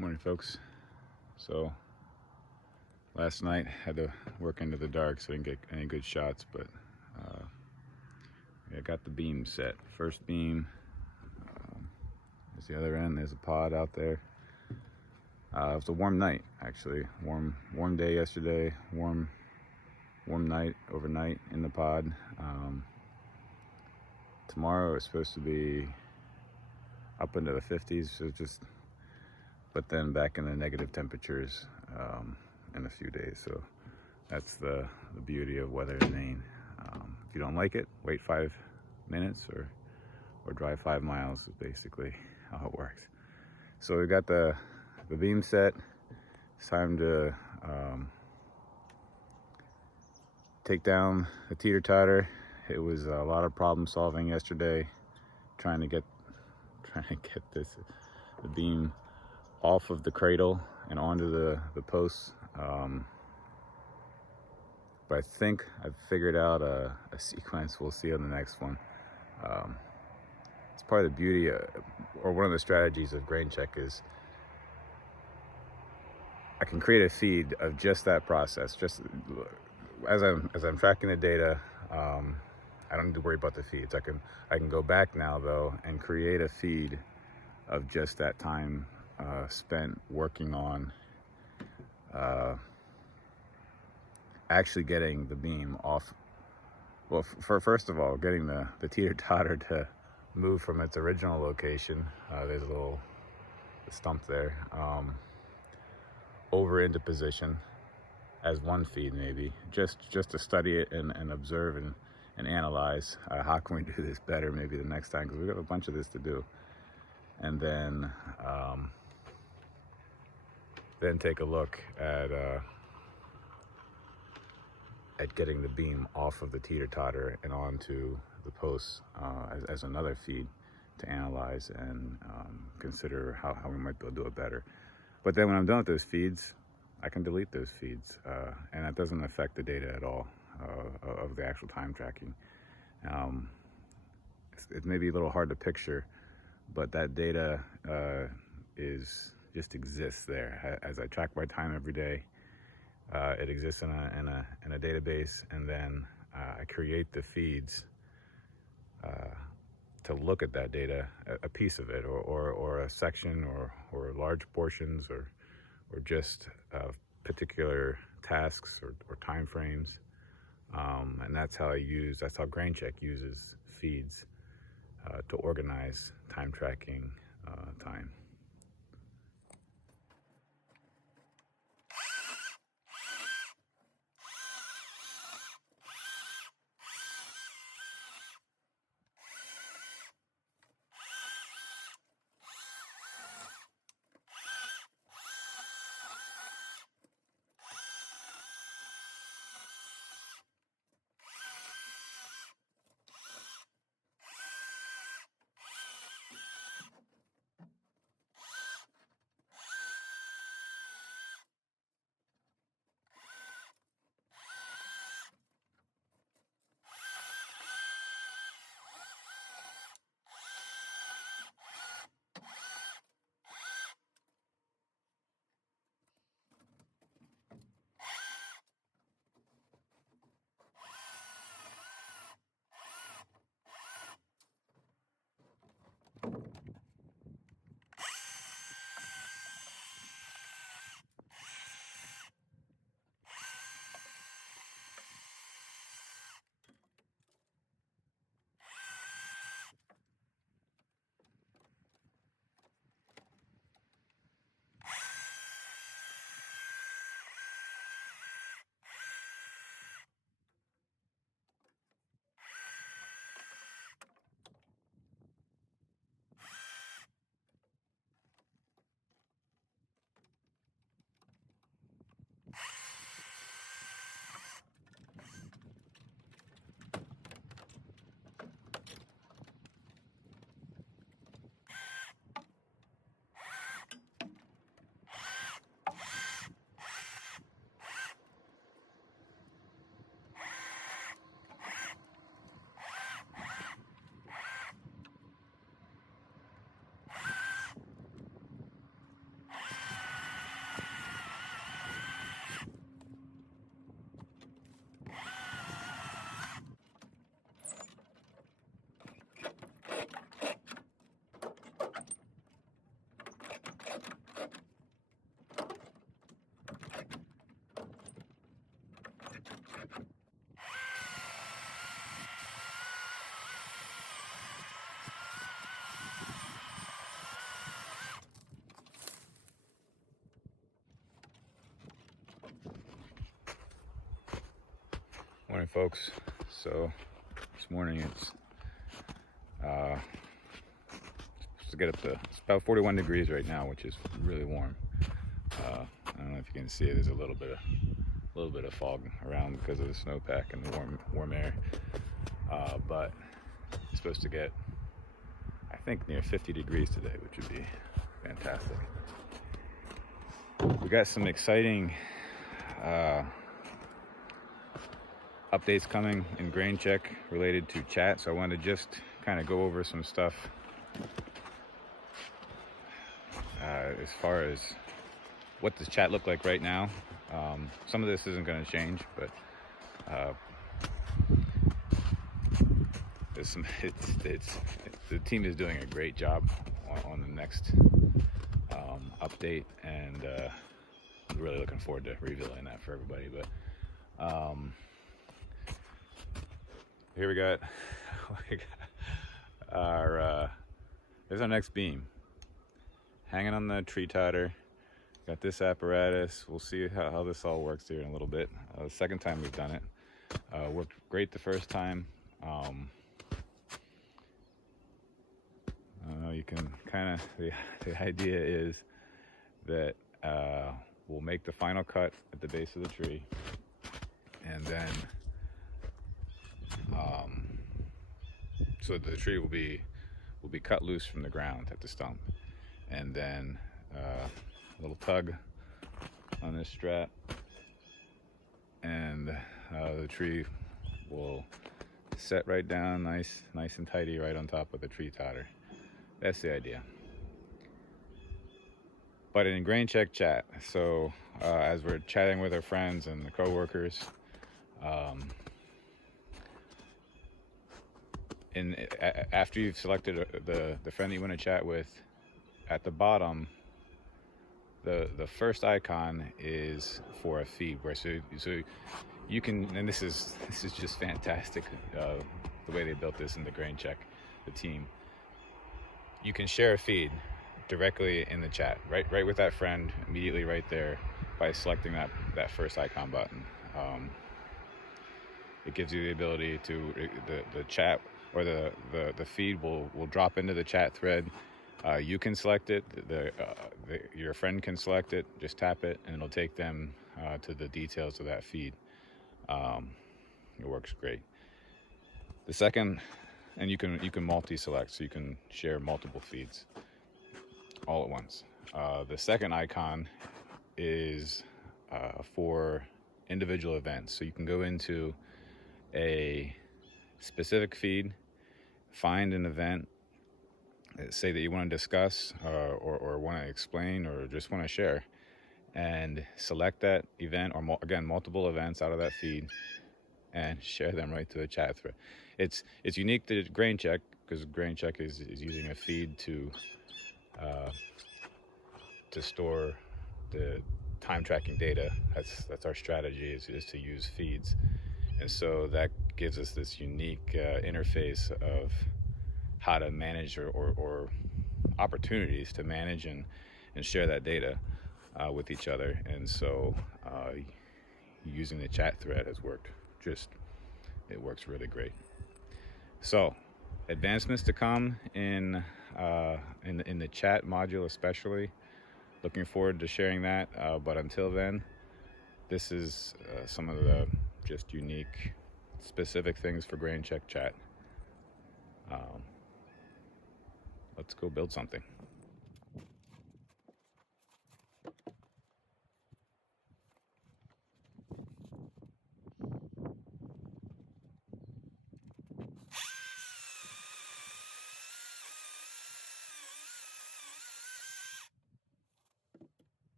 Morning, folks. So last night had to work into the dark, so I didn't get any good shots, but I got the beam set. First beam, there's the other end. There's a pod out there. It was a warm night, actually. Warm day yesterday. Warm night overnight in the pod. Tomorrow is supposed to be up into the 50s, so but then back in the negative temperatures in a few days. So that's the beauty of weather in Maine. If you don't like it, wait 5 minutes or drive 5 miles is basically how it works. So we got the beam set. It's time to take down the teeter totter. It was a lot of problem solving yesterday, trying to get the beam off of the cradle and onto the posts. But I think I've figured out a sequence we'll see on the next one. It's part of the beauty, or one of the strategies of Grainchek is I can create a feed of just that process. Just as I'm tracking the data, I don't need to worry about the feeds. I can go back now though and create a feed of just that time spent working on actually getting the beam off. Well, first of all, getting the teeter totter to move from its original location. There's a little stump there, over into position as one feed, maybe just to study it and observe and analyze. How can we do this better maybe the next time, because we have a bunch of this to do. And then take a look at getting the beam off of the teeter-totter and onto the posts as another feed to analyze and consider how we might be able to do it better. But then when I'm done with those feeds, I can delete those feeds, and that doesn't affect the data at all of the actual time tracking. It may be a little hard to picture, but that data just exists there. As I track my time every day, it exists in a database, and then I create the feeds to look at that data, a piece of it, or a section, or large portions, or just particular tasks or time frames, and that's how Grainchek uses feeds to organize time tracking time. folks. So this morning it's supposed to get up to, it's about 41 degrees right now, which is really warm. I don't know if you can see it. There's a little bit of fog around because of the snowpack and the warm air. But it's supposed to get, I think, near 50 degrees today, which would be fantastic. We got some exciting updates coming in Grainchek related to chat, so I wanted to just kind of go over some stuff as far as what does chat look like right now. Some of this isn't going to change, but there's some. The team is doing a great job on the next update, and I'm really looking forward to revealing that for everybody. But here we got our there's our next beam hanging on the tree totter. Got this apparatus. We'll see how this all works here in a little bit. The second time we've done it, worked great the first time. You can kind of, the idea is that we'll make the final cut at the base of the tree, and then so the tree will be cut loose from the ground at the stump, and then a little tug on this strap, and the tree will set right down nice and tidy right on top of the tree totter. That's the idea. But in Grainchek chat, so as we're chatting with our friends and the co-workers, after you've selected the friend that you want to chat with, at the bottom, the first icon is for a feed, where so you can, and this is just fantastic, the way they built this in the Grainchek, the team. You can share a feed directly in the chat, right with that friend, immediately right there, by selecting that first icon button. It gives you the ability to, the chat or the feed will drop into the chat thread. You can select it, your friend can select it, just tap it, and it'll take them to the details of that feed. It works great. The second, and you can multi-select, so you can share multiple feeds all at once. The second icon is for individual events, so you can go into a specific feed, find an event, say that you want to discuss or want to explain or just want to share, and select that event, or again, multiple events out of that feed, and share them right to the chat thread. It's unique to Grainchek because Grainchek is using a feed to store the time tracking data. That's our strategy, is to use feeds, and so that gives us this unique interface of how to manage or opportunities to manage and share that data with each other. And so using the chat thread has worked. It works really great. So advancements to come in the chat module, especially. Looking forward to sharing that. But until then, this is some of the just unique, specific things for Grainchek chat. Let's go build something.